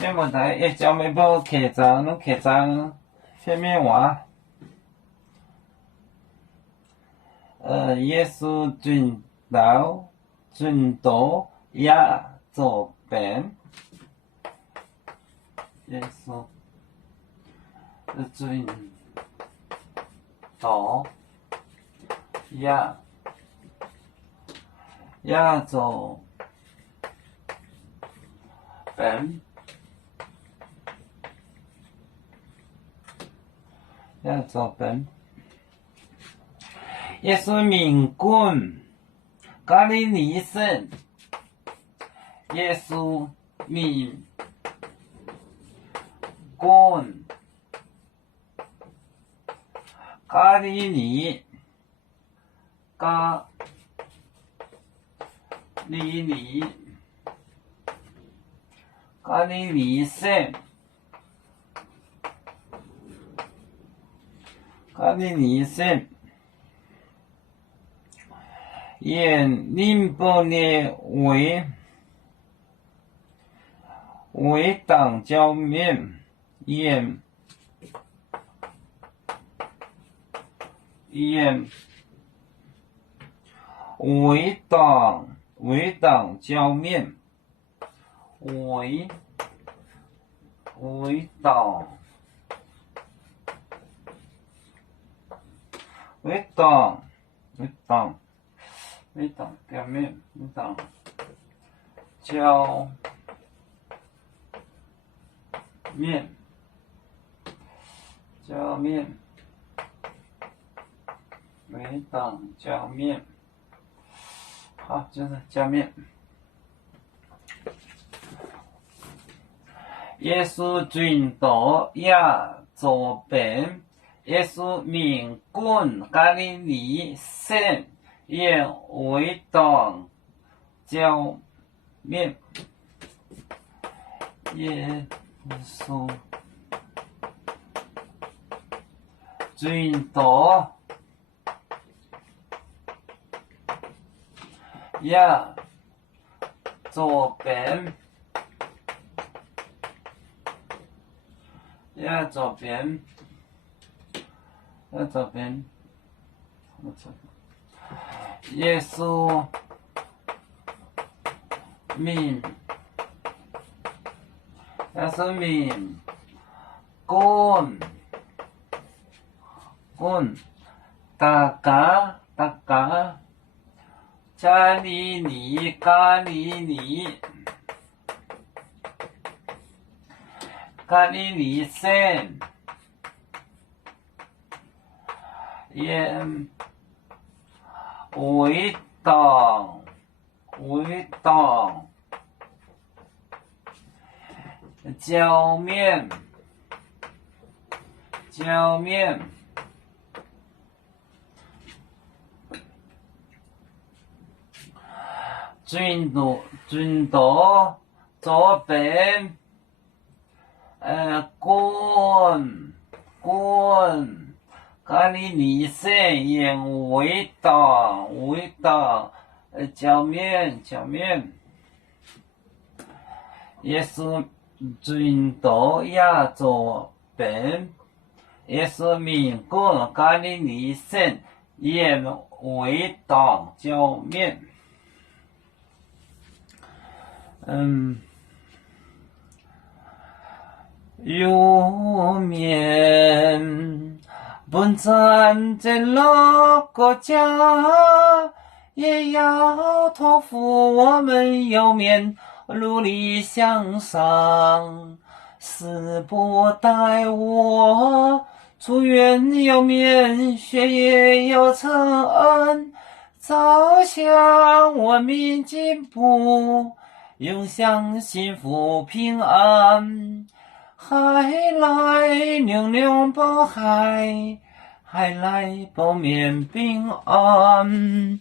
面问题一朝面包客栈，侬客栈下面话，耶稣转到亚洲边，耶稣转到亚洲边。亚洲边，耶稣名冠加利利省，耶稣名冠加利利省。加利利省，沿宁波列为党椒面，沿为党椒面，为党椒面，为党椒面，好，就是椒面。耶稣转到亚洲边，耶稣名冠加利利省，沿为党椒面。耶稣转到亚洲边，耶稣名冠大家加利利省，沿为党椒面，转到左边，冠加利利省，沿为党椒面。耶稣转到亚洲边，耶稣名冠加利利省，沿为党椒面。有面不战争了国家，也要托付我们有面努力向上，死不待我，祝愿有面学业有成，朝向文明进步，永享幸福平安。海来娘娘保海，海来保面平安。